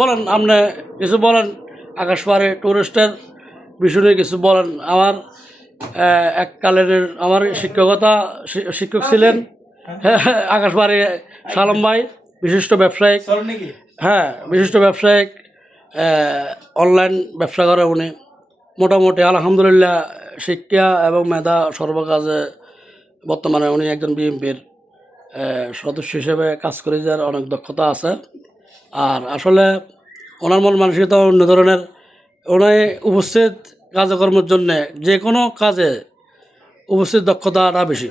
বলেন, আপনি কিছু বলেন, আকাশপাড়ে টুরিস্টের বিষয়ে কিছু বলেন। আমার এককালের আমার শিক্ষক ছিলেন আকাশবাড়ি সালাম ভাই, বিশিষ্ট ব্যবসায়িক। হ্যাঁ, বিশিষ্ট ব্যবসায়িক, অনলাইন ব্যবসা করে উনি। মোটামুটি আলহামদুলিল্লাহ শিক্ষা এবং মেধা সর্বকাজে বর্তমানে উনি একজন বিএনপির সদস্য হিসেবে কাজ করে যার অনেক দক্ষতা আছে। আর আসলে ওনার মন মানসিকতা অন্য ধরনের। উনি উপস্থিত কাজকর্মের জন্যে যে কোনো কাজে উপস্থিত দক্ষতাটা বেশি,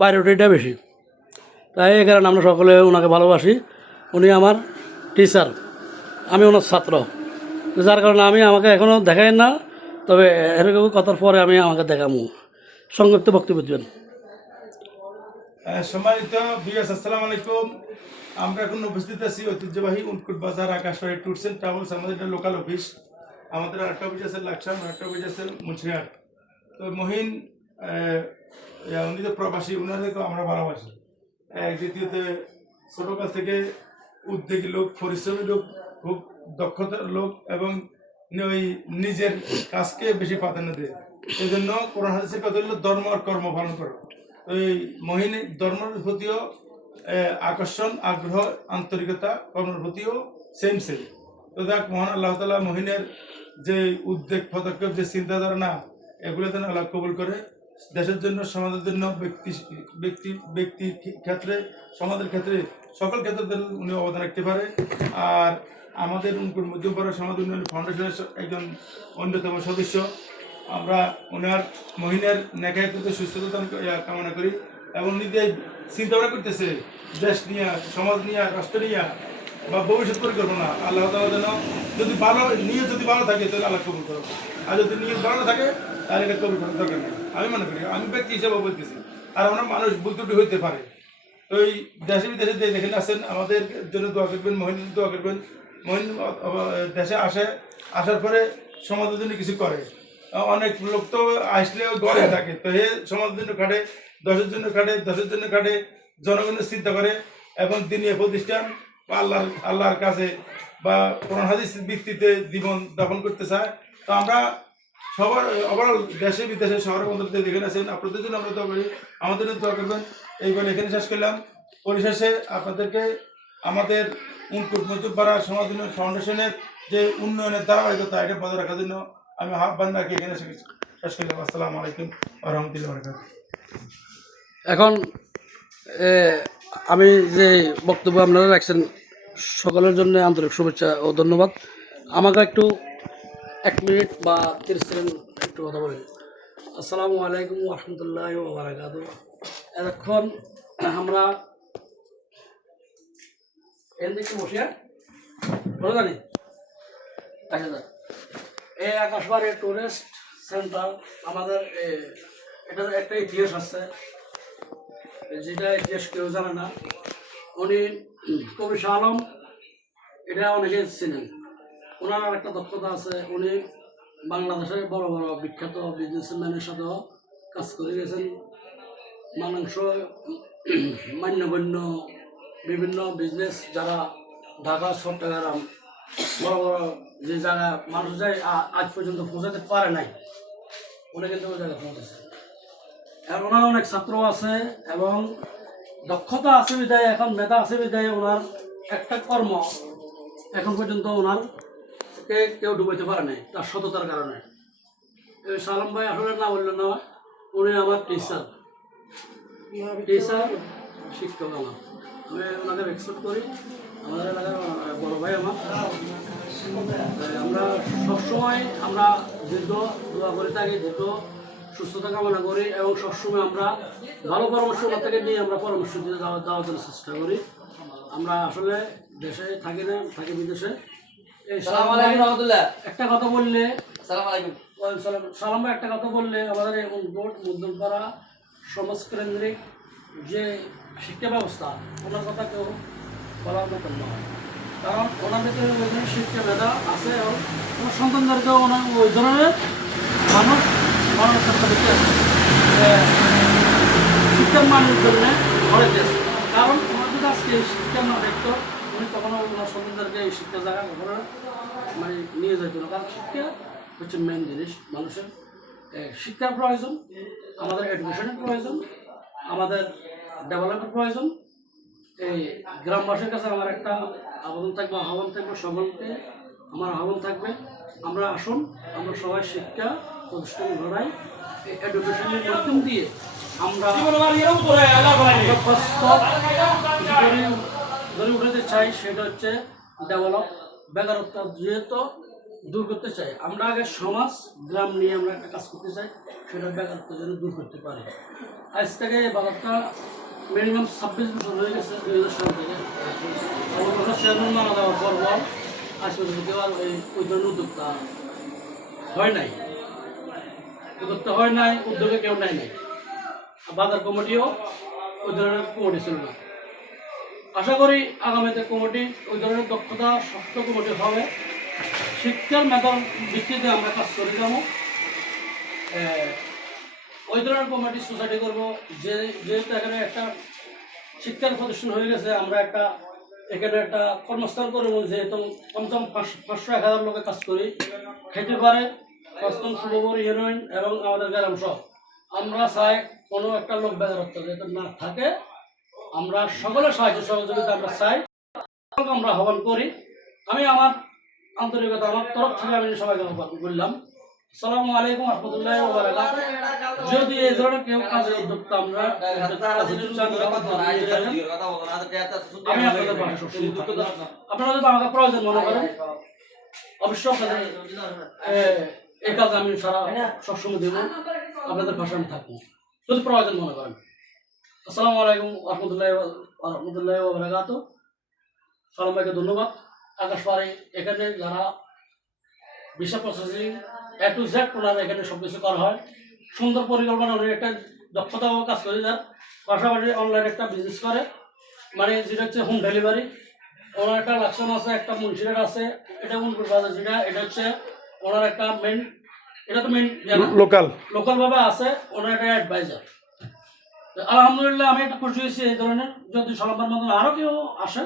প্রায়োরিটিটা বেশি। তাই এই কারণে আমরা সকলে ওনাকে ভালোবাসি। উনি আমার টিচার, আমি ওনার ছাত্র, যার কারণে আমাকে এখনও দেখাই না, তবে এরকম কথার পরে আমাকে দেখাবো। সংক্ষিপ্ত বক্তব্য দেবেন। সম্মানিত ভিউয়ার্স, আসসালামু আলাইকুম। আমরা এখন উপস্থিত আছি ঐতিহ্যবাহী উনকুট বাজার আকাশবাড়ি ট্যুরস অ্যান্ড ট্রাভেলস। আমাদের এটা লোকাল অফিস। আমাদের আরেকটা অফিস আছে লাকসাম, আরেকটা অফিস আছে মুন্সিরহাট। তো মহিন উনি তো প্রবাসী, উনাদেরকে আমরা ভালোবাসি। দ্বিতীয়ত ছোটকাল থেকে উদ্যোগী লোক, পরিশ্রমী লোক, খুব দক্ষতার লোক এবং ওই নিজের কাজকে বেশি প্রাধান্য দেয়। এই জন্য কোরআন হাদিসের কথা হলো ধর্ম আর কর্ম পালন করো। ওই মহিনী ধর্মের প্রতিও আকর্ষণ, আগ্রহ, আন্তরিকতা, কর্মের প্রতিও সেম। তো দেখ, মহান আল্লাহ তাআলা মহিনের যে উদ্যোগ, পদক্ষেপ, যে চিন্তাধারা না, এগুলো যেন আল্লাহ কবুল করে। দেশের জন্য, সমাজের জন্য, ব্যক্তি ক্ষেত্রে, সমাজের ক্ষেত্রে, সকল ক্ষেত্রে উনি অবদান রাখতে পারে। আর আমাদের মধ্যপাড়া সমাজ উন্নয়ন ফাউন্ডেশনের একজন অন্যতম সদস্য। আমরা ওনার মহিনের নেকায় সুস্থতা কামনা করি এবং নিজে চিন্তা ভাবনা করতেছে দেশ নিয়ে, সমাজ নিয়ে, রাষ্ট্র নিয়ে বা ভবিষ্যৎ পরিকল্পনা। আল্লাহ তাআলা যেন যদি ভালো থাকে তাহলে আল্লাহ কবুল করো, আর যদি নিয়ত ভালো থাকে তাহলে এটা কবুল করার দরকার নেই। আমি মনে করি, আমি ব্যক্তি হিসেবে বলতেছি। আর আমরা মানুষ ভুল ত্রুটি হইতে পারে। তো এই দেশে বিদেশে যে যেখানে আছেন আমাদের জন্য দোয়া করবেন, মহিন দোয়া করবেন। মহিন দেশে আসার পরে সমাজের জন্য কিছু করে। অনেক লোক তো আসলে ঘরে থাকে, তো হে সমাজের জন্য খাটে, দেশের জন্য খাটে, জনগণের চিন্তা করে এবং দিনীয় প্রতিষ্ঠান বা আল্লাহর কাছে বা কোরআন হাদিস ভিত্তিতে জীবন যাপন করতে চায়। তো আমরা সবার ওভারঅল দেশে বিদেশে শহরের মধ্যে যেখানে আছেন আপনাদের জন্য আমরা দোয়া করি, আমাদের জন্য দোয়া করবেন। এই বলে এখানে শেষ করলাম। পরিশেষে আপনাদেরকে আমাদের উনকুট মধ্যপাড়া সমাজ উন্নয়ন ফাউন্ডেশনের যে উন্নয়নের ধারাবাহিকতা, এটা বজায় রাখার জন্য আমি আহ্বান রাখি এখানে শেষ করলাম। আসসালামু আলাইকুম ওয়া রাহমাতুল্লাহি ওয়া বারাকাতুহু। এখন আমি যে বক্তব্য আপনারা রাখছেন সকলের জন্য আন্তরিক শুভেচ্ছা ও ধন্যবাদ। আমাকে একটু 1 মিনিট বা 30 সেকেন্ড একটু কথা বলি। আসসালামু আলাইকুম ওয়া রাহমাতুল্লাহি ওয়া বারাকাতুহু। এখন আমরা এদিকে বসে জানি এই আকাশবাড়ি টুরিস্ট সেন্টার আমাদের এটার একটা ইতিহাস আছে, যেটা ইতিহাস কেউ জানে না। উনি কবি শাহ আলম, এটা অনেকে চিনেন। ওনার আর একটা দক্ষতা আছে, উনি বাংলাদেশের বড় বড় বিখ্যাত বিজনেসম্যানের সাথেও কাজ করে গেছেন। মান্যগণ্য বিভিন্ন বিজনেস যারা ঢাকা, চট্টগ্রাম, বড় বড় যে জায়গা মানুষ যায় আজ পর্যন্ত পৌঁছাতে পারে নাই, উনি কিন্তু ওই জায়গায় পৌঁছেছে। আর ওনার অনেক ছাত্র আছে এবং দক্ষতা আছে বিদায়, এখন মেধা আছে বিদায় ওনার একটা কর্ম এখন পর্যন্ত ওনারকে কেউ ডুবাইতে পারে নাই তার সততার কারণে। এই সালাম ভাই আসলে না বললেন না, উনি আমার টিচার, শিক্ষক আমার। আমি ওনাকে রেসপেক্ট করি, আমাদের এলাকার বড় ভাই আমার। আমরা সবসময় আমরা দীর্ঘ দোয়া করে থাকি, দীর্ঘ সুস্থতা কামনা করি এবং সবসময় আমরা ভালো পরামর্শ ওনার থেকে নিয়ে আমরা পরামর্শ দিয়ে দেওয়ার জন্য চেষ্টা করি। আমরা আসলে দেশে থাকি না, থাকি বিদেশে। একটা কথা বললে সালাম ভাই, একটা কথা বললে আমাদের এই মধ্যপাড়া সমাজকেন্দ্রিক যে শিক্ষা ব্যবস্থা, ওনার কথা কেউ বলার মতন নয়। কারণ ওনার ভিতরে ওই ধরনের শিক্ষা মেধা আছে এবং ওনার সন্তানদেরকেও ওনার ওই ধরনের মানুষ বানানোর চেষ্টা করতে আছে, শিক্ষার মানের জন্য অনেক আছে। কারণ ওনার যদি আজকে শিক্ষার না দেখতো উনি কখনো ওনার সন্তানদেরকে এই শিক্ষা জায়গা কখনো মানে নিয়ে যেত না, কারণ শিক্ষা হচ্ছে মেন জিনিস মানুষের। শিক্ষার প্রয়োজন, আমাদের এডুকেশনের প্রয়োজন, আমাদের ডেভেলপের প্রয়োজন। এই গ্রামবাসীর কাছে আমার একটা আবেদন থাকবে, আহ্বান থাকবে, সকলকে আমার আহ্বান থাকবে, আমরা আসুন, আমরা সবাই শিক্ষা প্রতিষ্ঠান গড়াই। এই এডুকেশনের মাধ্যম দিয়ে আমরা ধরে উঠাতে চাই, সেটা হচ্ছে ডেভেলপ। বেকারত্ব যেহেতু দূর করতে চাই আমরা, আগে সমাজ গ্রাম নিয়ে আমরা একটা কাজ করতে চাই, সেটা বেকারত্ব যেন দূর করতে পারি। আজ থেকে এই বাজারটা মিনিমাম 26 বছর হয়ে গেছে, 2000 সাল থেকে চেয়ারম্যান মারা যাওয়ার পর আজ পর্যন্ত কেউ আর ওই ধরনের উদ্যোক্তা হয় নাই, উদ্যোগে কেউ নেয় নাই। বাজার কমিটিও ওই ধরনের কমিটি ছিল না। আশা করি আগামীতে কমিটি ওই ধরনের দক্ষতা শক্ত কমিটি হবে। শিক্ষার মেধার ভিত্তিতে আমরা কাজ করে যাব। ওই ধরনের কমিটি সোসাইটি করবো, যেহেতু এখানে একটা শিক্ষার প্রতিষ্ঠান হয়ে গেছে, আমরা এখানে একটা কর্মস্থান করবো, যেহেতু কমসে কম 500-1000 লোকে কাজ করি, খেতে পারে কষ্টম শুভবর ইউনিয়ন এবং আমাদের গ্রাম সহ। আমরা চাই কোনো একটা লোক বেকারত্ব যাতে না থাকে, আমরা সকলের সাহায্য সহযোগিতা আমরা চাই, আমরা আহ্বান করি। আমি আমার আন্তরিকতা আমার তরফ থেকে আমি সবাইকে আহ্বান করলাম। আসসালামু আলাইকুম রহমতুল্লাহি ওয়া বারাকাতুহু। যদি এই ধরনের কেউ কাজের উদ্যোক্তা আমরা আমি আপনাদের পাশে সবসময় থাকবো। আপনারা যদি আমাকে প্রয়োজন মনে করেন, অবশ্যই আপনাদের এই কাজ আমি সারা সবসময় দেবো, আপনাদের পাশে আমি থাকবো যদি প্রয়োজন মনে করেন। আসসালামু আলাইকুম রহমতুল্লাহি ওয়া বারাকাতুহু। সালাম ভাইকে ধন্যবাদ। আকাশবাড়ি এখানে যারা visa processing A to Z ওনারা এখানে সব কিছু করা হয়। সুন্দর পরিকল্পনা, উনি একটা দক্ষতা কাজ করে, যার পাশাপাশি অনলাইন একটা বিজনেস করে, মানে যেটা হচ্ছে হোম ডেলিভারি। ওনার একটা লাকসাম আছে, একটা মুন্সিরাট আছে, এটা উনপুর বাজার যেটা, এটা হচ্ছে ওনার একটা মেন, এটা তো মেন লোকালভাবে আছে, ওনার একটা অ্যাডভাইজার। আলহামদুলিল্লাহ আমি একটা খুশি হয়েছি এই ধরনের, যদি সালামার মতন আরও কেউ আসে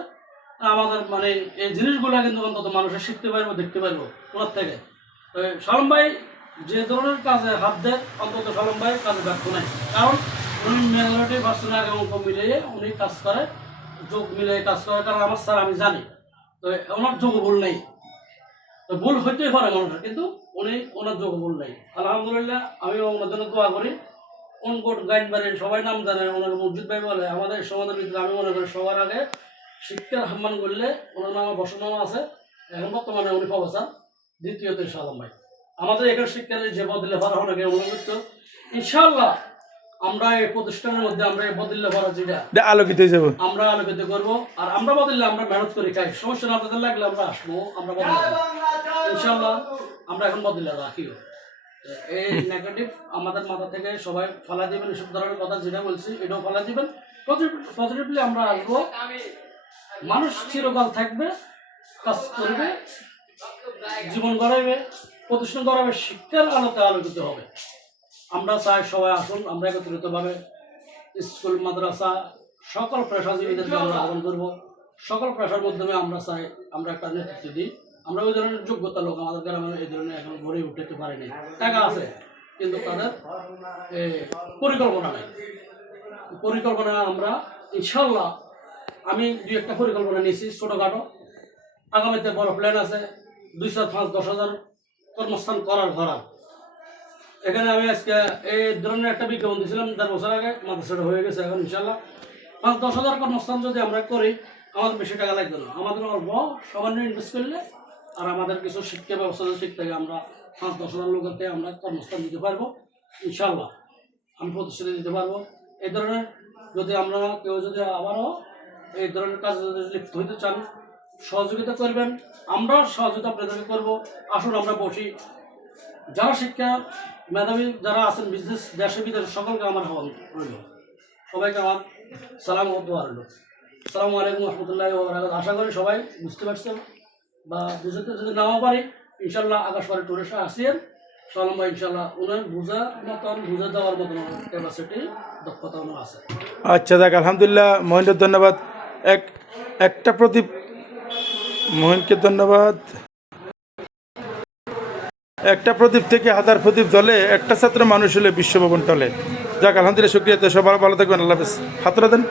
আমাদের মানে এই জিনিসগুলো কিন্তু অন্তত মানুষের শিখতে পারবো, দেখতে পারবো ওনার থেকে। সালাম ভাই যে ধরনের কাজে হাত দেয়, অন্তত সালাম ভাই কাজে ব্যর্থ নাই, কারণ উনি মেজরিটি পার্সোনাল এবং মিলিয়ে উনি কাজ করে, যোগ মিলিয়ে কাজ করে। কারণ আমার স্যার আমি জানি তো ওনার যোগ ভুল নেই, তো ভুল হইতেই পারে মানুষের, কিন্তু ওনার যোগ ভুল নেই। আলহামদুলিল্লাহ আমি ওনার জন্য দোয়া করি। উনকোট গাইনবাড়ির সবাই নাম জানে, ওনার মসজিদ ভাই বলে, আমাদের সমাজের ভিতরে আমি মনে করি সবার আগে শিক্ষার আহ্বান করলে ওনার নামে বসনামা আছে, এখন বর্তমানে উনি প্রফেসর। দ্বিতীয়ত সালাম ভাই আমাদের এখানে শিক্ষার যে বদলে ভরা অনেকে অনুভূত, ইনশাআল্লাহ আমরা এই প্রতিষ্ঠানের মধ্যে আমরা এই বদলে ভরা যেটা আলোকিত যাব, আমরা আলোকিত করবো। আর আমরা বদলে আমরা মেহনত করে খাই, সমস্যা না আপনাদের লাগলে আমরা আসবো, আমরা বদলে ইনশাআল্লাহ আমরা এখন বদলে রাখি। এই নেগেটিভ আমাদের মাথা থেকে সবাই ফেলা দিবেন, এসব ধরনের কথা যেটা বলছি এটাও ফেলা দিবেন। পজিটিভলি আমরা আসবো, মানুষ চিরকাল থাকবে, কাজ করবে, জীবন গড়াবে, প্রতিষ্ঠান গড়াবে, শিক্ষার আলোতে আলোকিত হবে। আমরা চাই সবাই আসুন, আমরা একত্রিতভাবে স্কুল মাদ্রাসা সকল পেশাজীবীদেরকে আমরা আহ্বান করবো। সকল পেশার মাধ্যমে আমরা চাই আমরা একটা নেতৃত্ব দিই। আমরা ওই ধরনের যোগ্যতা লোক আমাদের গ্রামে এই ধরনের এখন গড়ে উঠতে পারেনি, টাকা আছে কিন্তু তাদের পরিকল্পনা নেই। পরিকল্পনা আমরা ইনশাল্লাহ আমি 2-1টা পরিকল্পনা নিয়েছি ছোটোখাটো, আগামীতে বড় প্ল্যান আছে, 2-5-10,000 কর্মস্থান করার। এখানে আমি আজকে এই ধরনের একটা বিজ্ঞাপন দিয়েছিলাম 4 বছর আগে, মাদ্রাসাটা হয়ে গেছে। এখন ইনশাল্লাহ 5-10,000 কর্মস্থান যদি আমরা করি, আমাদের বেশি টাকা লাগবে না, আমাদের অল্প সামান্য ইনভেস্ট করলে আর আমাদের কিছু শিক্ষা ব্যবস্থা ঠিক থেকে আমরা 5-10,000 লোককে আমরা কর্মস্থান দিতে পারবো ইনশাল্লাহ, আমি প্রতিশ্রুতি দিতে পারবো। এই ধরনের যদি আমরা কেউ যদি আবারও এই ধরনের কাজে যদি লিপ্ত হইতে চান, সহযোগিতা করবেন, আমরা সহযোগিতা আপনাদেরকে করবো। আসুন আমরা বসি, যারা শিক্ষা মেধাবী যারা আছেন বিজনেস দেশে বিদেশে সকলকে আমার আহ্বান রইল, সবাইকে আমার সালাম ও দোয়া রইল। আসসালামু আলাইকুম রহমতুল্লাহি ওয়া বারাকাতুহু। আশা করি সবাই বুঝতে পারছেন বা বুঝতে যদি নাও পারি, ইনশাল্লাহ আকাশবাড়ি টুরিস্টে আসেন। সালাম ভাই ইনশাল্লাহ ওনার বুঝে দেওয়ার মতন ক্যাপাসিটি দক্ষতা ওনার আছে। আচ্ছা, দেখ আলহামদুলিল্লাহ মহেন্দ্র ধন্যবাদ। একটা মোহনকে ধন্যবাদ। একটা প্রদীপ থেকে হাজার প্রদীপ জ্বলে, একটা ছাত্র মানুষ হলে বিশ্বভবন টলে। যাক, আলহামদুলিল্লাহ, শুক্রিয়া। তো সবার ভালো থাকবেন, আল্লাহ হাফেজ। হাতরা দেন।